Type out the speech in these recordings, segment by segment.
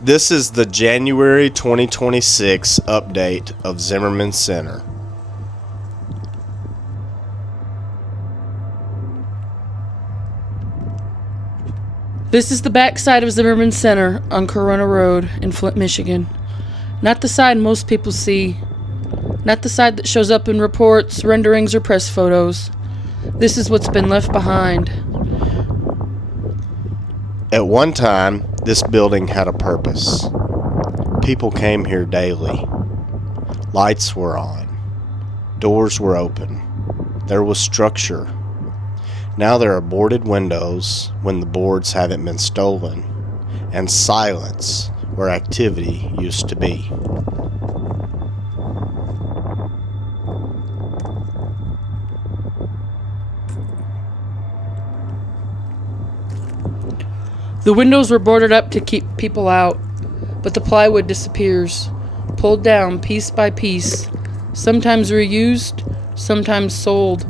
This is the January 2026 update of Zimmerman Center. This is the backside of Zimmerman Center on Corona Road in Flint, Michigan. Not the side most people see. Not the side that shows up in reports, renderings, or press photos. This is what's been left behind. At one time, this building had a purpose. People came here daily. Lights were on. Doors were open. There was structure. Now there are boarded windows when the boards haven't been stolen, and silence where activity used to be. The windows were boarded up to keep people out, but the plywood disappears, pulled down piece by piece, sometimes reused, sometimes sold,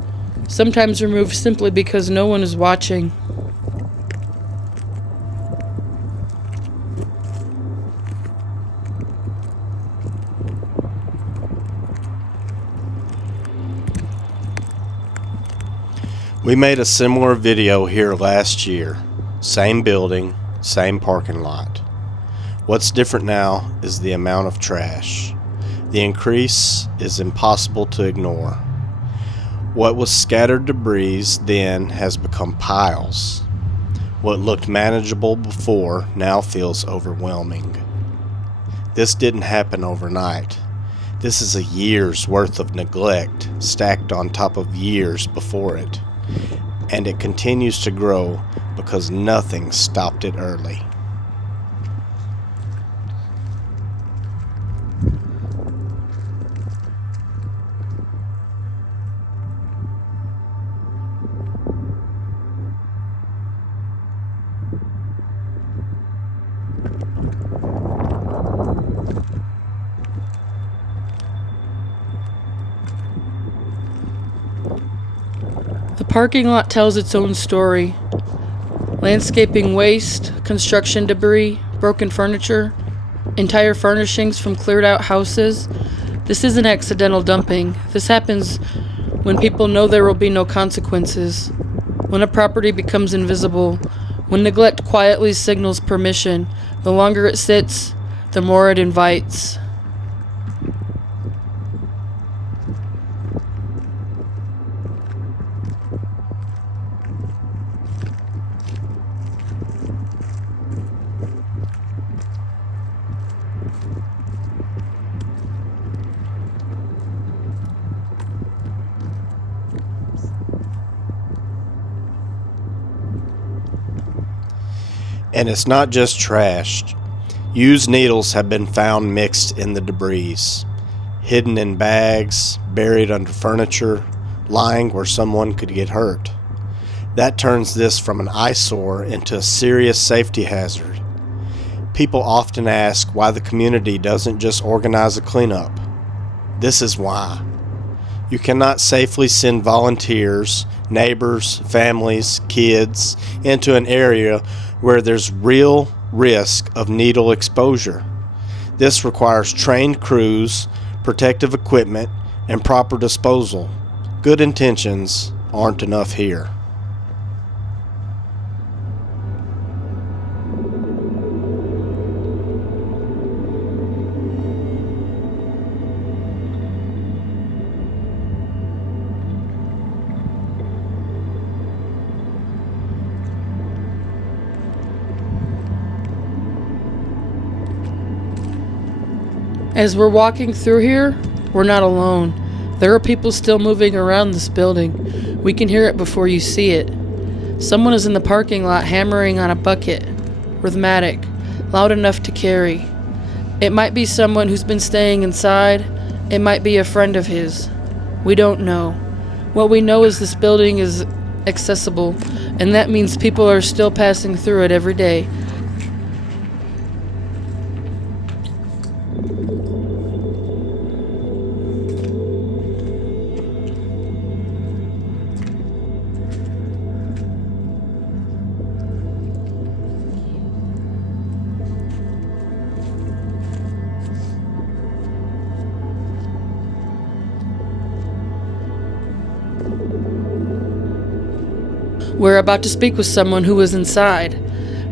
sometimes removed simply because no one is watching. We made a similar video here last year. Same building, same parking lot. What's different now is the amount of trash. The increase is impossible to ignore. What was scattered debris then has become piles. What looked manageable before now feels overwhelming. This didn't happen overnight. This is a year's worth of neglect stacked on top of years before it. And it continues to grow because nothing stopped it early. The parking lot tells its own story. Landscaping waste, construction debris, broken furniture, entire furnishings from cleared out houses. This isn't accidental dumping. This happens when people know there will be no consequences. When a property becomes invisible. When neglect quietly signals permission. The longer it sits, the more it invites. And it's not just trash. Used needles have been found mixed in the debris, hidden in bags, buried under furniture, lying where someone could get hurt. That turns this from an eyesore into a serious safety hazard. People often ask why the community doesn't just organize a cleanup. This is why. You cannot safely send volunteers, neighbors, families, kids into an area where there's real risk of needle exposure. This requires trained crews, protective equipment, and proper disposal. Good intentions aren't enough here. As we're walking through here, we're not alone. There are people still moving around this building. We can hear it before you see it. Someone is in the parking lot hammering on a bucket, rhythmic, loud enough to carry. It might be someone who's been staying inside. It might be a friend of his. We don't know. What we know is this building is accessible, and that means people are still passing through it every day. We're about to speak with someone who was inside.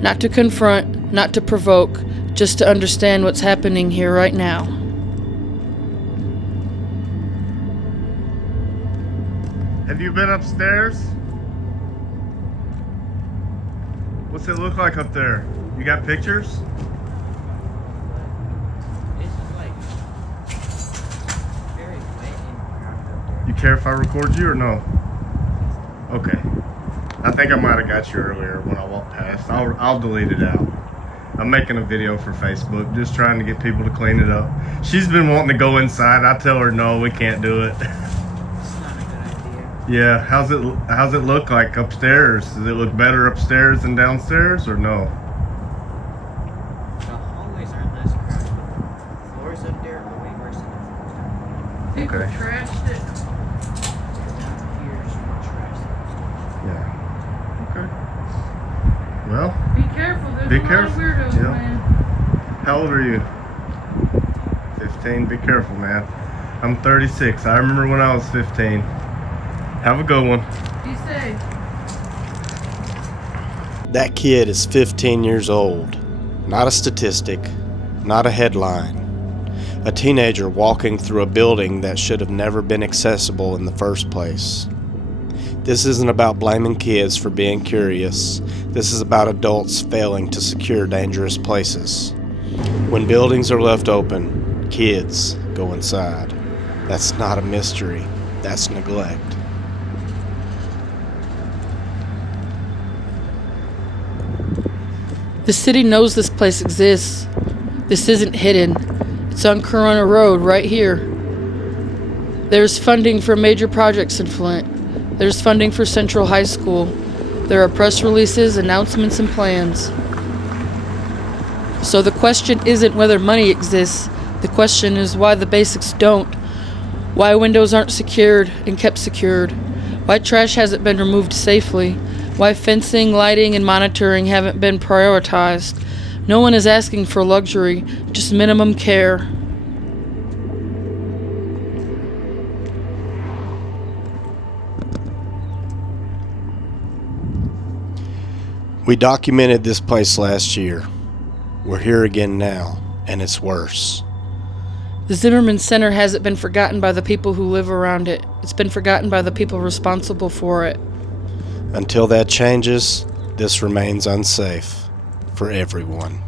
Not to confront, not to provoke, just to understand what's happening here right now. Have you been upstairs? What's it look like up there? You got pictures? You care if I record you or no? Okay. I think I might have got you earlier when I walked past. I'll delete it out. I'm making a video for Facebook, just trying to get people to clean it up. She's been wanting to go inside. I tell her no, we can't do it. It's not a good idea. Yeah, how's it look like upstairs? Does it look better upstairs than downstairs or no? The hallways aren't less crowded. Floors up there are way worse than the People Okay. trashed it. Here's more trash than Yeah. Okay. Well, Be careful, there's Be a lot careful, of weirdos, yeah. man. how old are you? 15. Be careful, man. I'm 36. I remember when I was 15. Have a good one. Be safe. That kid is 15 years old. Not a statistic, not a headline. A teenager walking through a building that should have never been accessible in the first place. This isn't about blaming kids for being curious. This is about adults failing to secure dangerous places. When buildings are left open, kids go inside. That's not a mystery. That's neglect. The city knows this place exists. This isn't hidden. It's on Corona Road, right here. There's funding for major projects in Flint. There's funding for Central High School. There are press releases, announcements, and plans. So the question isn't whether money exists. The question is why the basics don't. Why windows aren't secured and kept secured. Why trash hasn't been removed safely. Why fencing, lighting, and monitoring haven't been prioritized. No one is asking for luxury, just minimum care. We documented this place last year. We're here again now, and it's worse. The Zimmerman Center hasn't been forgotten by the people who live around it. It's been forgotten by the people responsible for it. Until that changes, this remains unsafe for everyone.